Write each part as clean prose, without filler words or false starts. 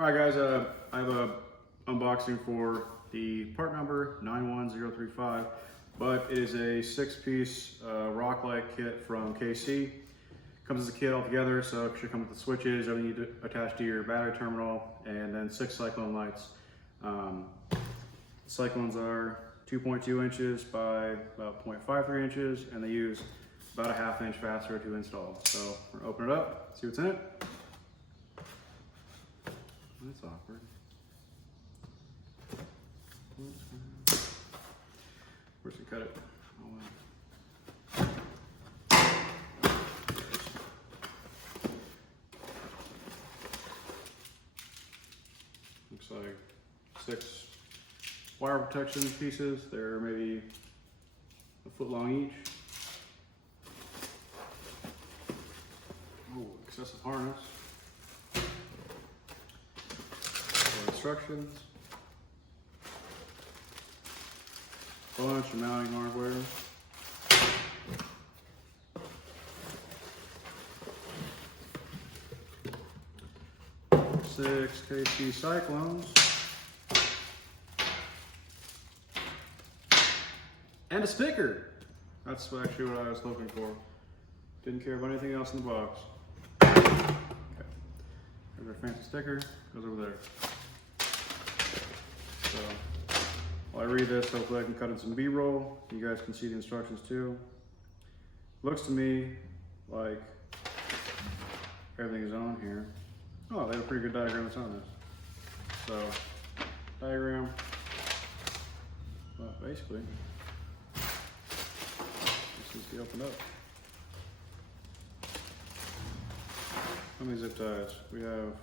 All right, guys, I have a unboxing for the part number 91035, but it is a 6-piece rock light kit from KC. Comes as a kit all together, so it should come with the switches, everything you need to attach to your battery terminal, and then 6 Cyclone lights. Cyclones are 2.2 inches by about 0.53 inches, and they use about a ½ inch faster to install. So we're gonna open it up, see what's in it. That's awkward. Where's the cut it? Oh, looks like 6 wire protection pieces. They're maybe a foot long each. Oh, excessive harness. Instructions. Bunch of mounting hardware. Six KC Cyclones. And a sticker. That's actually what I was looking for. Didn't care about anything else in the box. Okay. There's our fancy sticker. Goes over there. So, while I read this, hopefully I can cut in some B-roll. You guys can see the instructions too. Looks to me like everything is on here. Oh, they have a pretty good diagram that's on this. So, diagram, well, basically, this needs to be opened up. How many zip ties? We have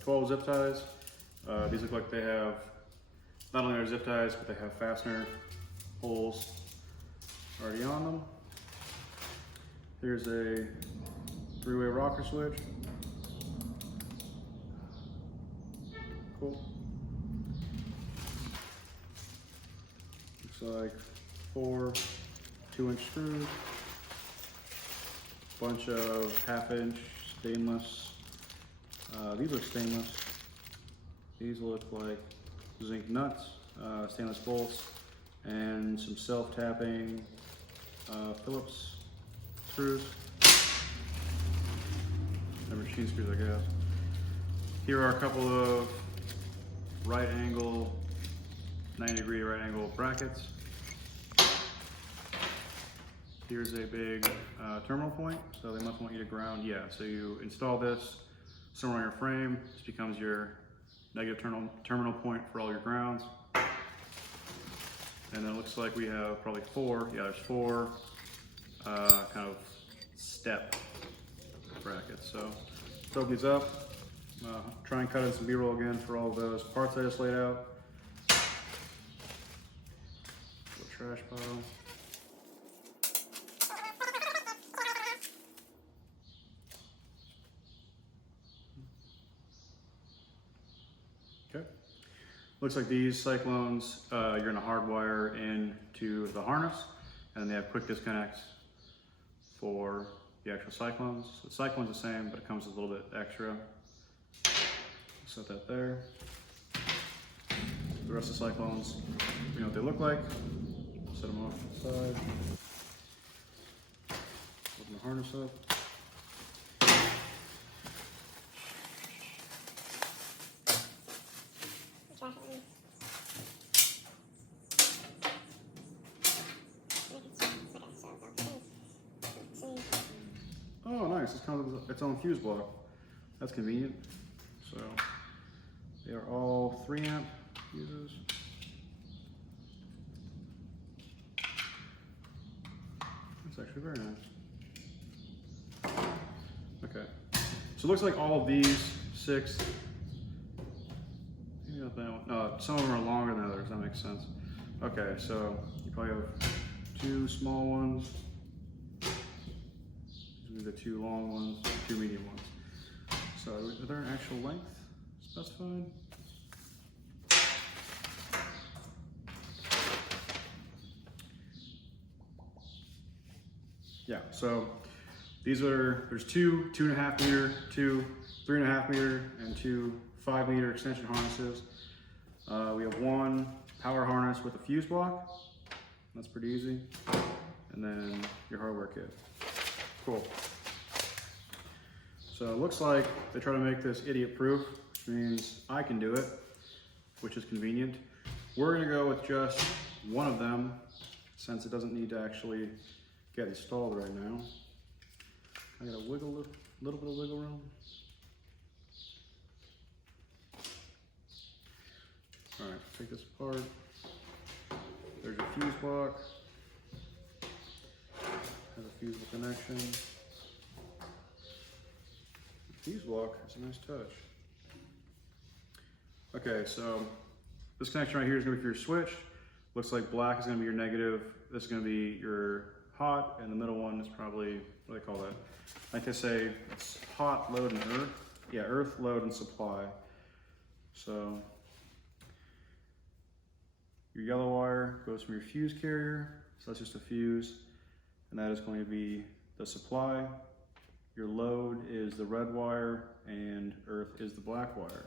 12 zip ties. These look like they have, not only are zip ties, but they have fastener holes already on them. Here's a 3-way rocker switch. Cool. Looks like 4 2-inch screws. Bunch of ½ inch stainless. These look stainless. These look like zinc nuts, stainless bolts, and some self-tapping Phillips screws. They're machine screws, I guess. Here are a couple of right angle, 90-degree right angle brackets. Here's a big terminal point, so they must want you to ground. Yeah, so you install this somewhere on your frame. This becomes your negative terminal point for all your grounds. And then it looks like we have probably 4, yeah, there's 4 kind of step brackets. So let's open these up. Try and cut in some B-roll again for all of those parts I just laid out. Trash pile. Okay. Looks like these Cyclones, you're gonna hardwire into the harness, and they have quick disconnects for the actual Cyclones. So the Cyclone's the same, but it comes with a little bit extra. Set that there. The rest of the Cyclones, you know what they look like. Set them off to the side. Open the harness up. Oh, nice. It's kind of its own fuse block. That's convenient. So they are all 3 amp fuses. That's actually very nice. Okay. So it looks like all of these 6, maybe not that one. No, some of them are longer than others. That makes sense. Okay, so you probably have 2 small ones. The 2 long ones, 2 medium ones. So is there an actual length specified? Yeah, so these are, there's 2 2.5 meter, 2 3.5 meter and 2 5-meter extension harnesses. We have one power harness with a fuse block. That's pretty easy. And then your hardware kit. Cool. So it looks like they try to make this idiot proof, which means I can do it, which is convenient. We're gonna go with just one of them since it doesn't need to actually get installed right now. I got a little bit of wiggle room. All right, take this apart. There's a fuse block. Has a fusible connection. The fuse block has a nice touch. Okay, so this connection right here is gonna be for your switch. Looks like black is gonna be your negative. This is gonna be your hot, and the middle one is probably, what do they call that? Like they say, it's hot, load, and earth. Yeah, earth, load, and supply. So your yellow wire goes from your fuse carrier, so that's just a fuse, and that is going to be the supply. Your load is the red wire, and earth is the black wire.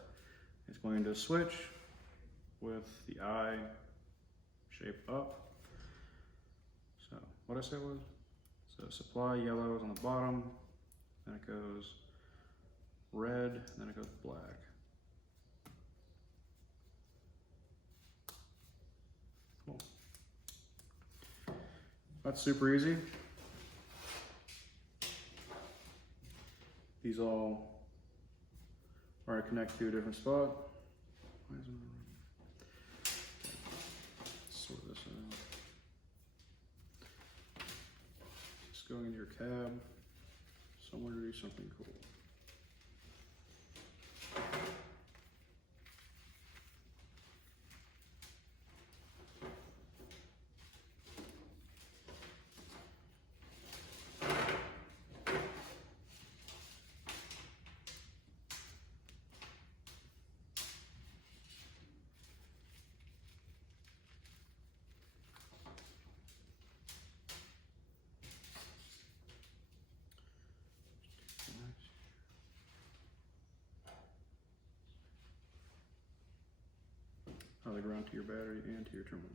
It's going to switch with the eye shape up. So what I said was, so supply yellow is on the bottom, then it goes red, then it goes black. Cool. That's super easy. These all are to connect to a different spot. Why isn't it? Sort this out. Just going into your cab, somewhere to do something cool. They ground to your battery and to your terminal.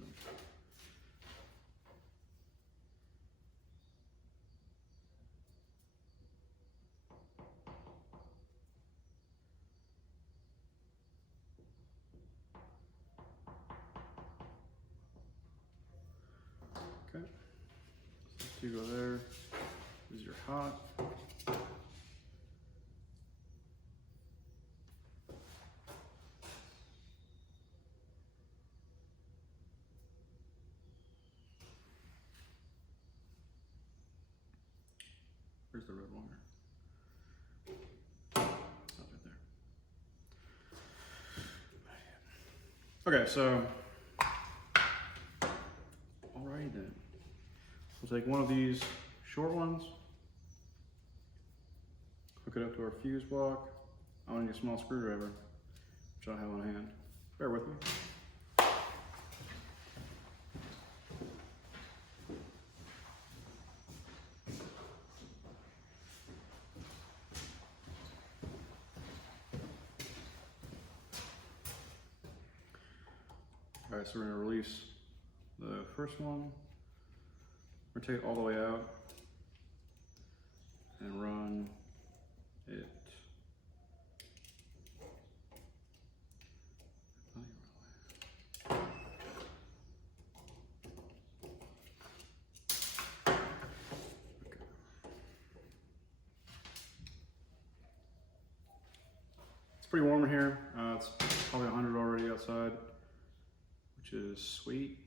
Okay, so you go there. This is your hot. Where's the red wire? Oh, right there. Okay, so, alrighty then. We'll take one of these short ones, hook it up to our fuse block. I want to get a small screwdriver, which I have on hand. Bear with me. All right, so we're gonna release the first one. We're gonna take it all the way out and run it. It's pretty warm in here. It's probably 100 already outside, which is sweet.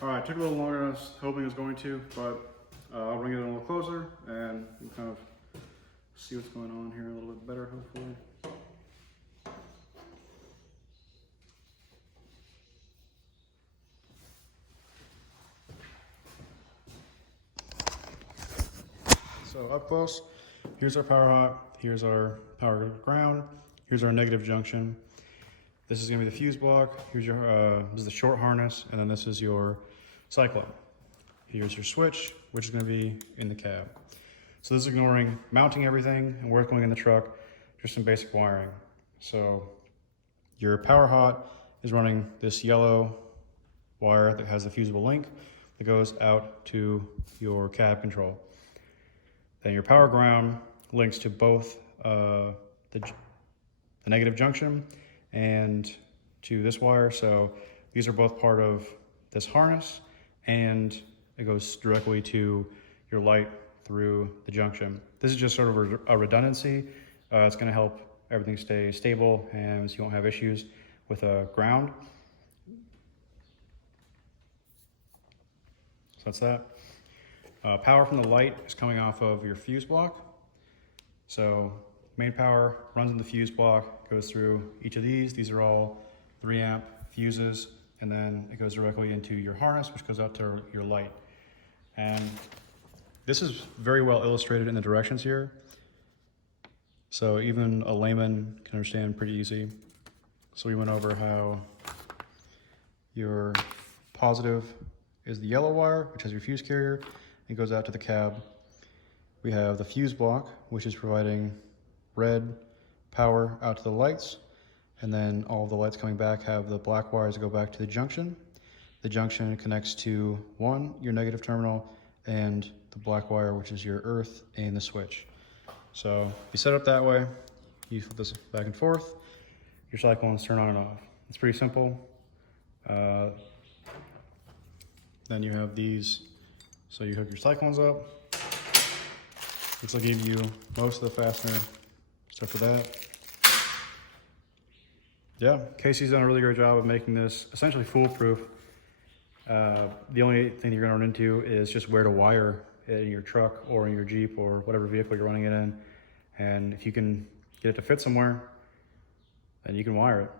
All right, took a little longer than I was hoping it was going to, but I'll bring it in a little closer and we'll kind of see what's going on here a little bit better, hopefully. So up close, here's our power hot, here's our power ground, here's our negative junction. This is gonna be the fuse block, here's your, this is the short harness, and then this is your Cyclone. Here's your switch, which is gonna be in the cab. So this is ignoring mounting everything and where it's going in the truck, just some basic wiring. So your power hot is running this yellow wire that has the fusible link that goes out to your cab control. Then your power ground links to both the negative junction and to this wire. So these are both part of this harness, and it goes directly to your light through the junction. This is just sort of a redundancy. It's going to help everything stay stable and so you won't have issues with a ground. So that's that. Power from the light is coming off of your fuse block. So main power runs in the fuse block, goes through each of these. These are all 3 amp fuses, and then it goes directly into your harness, which goes out to your light. And this is very well illustrated in the directions here. So even a layman can understand pretty easy. So we went over how your positive is the yellow wire, which has your fuse carrier. It goes out to the cab. We have the fuse block, which is providing red power out to the lights. And then all of the lights coming back have the black wires that go back to the junction. The junction connects to your negative terminal, and the black wire, which is your earth and the switch. So if you set it up that way, you flip this back and forth, your cyclones turn on and off. It's pretty simple. Then you have these, so you hook your cyclones up. This will give you most of the fastener stuff for that. Yeah, Casey's done a really great job of making this essentially foolproof. The only thing you're gonna run into is just where to wire it in your truck or in your Jeep or whatever vehicle you're running it in. And if you can get it to fit somewhere, then you can wire it.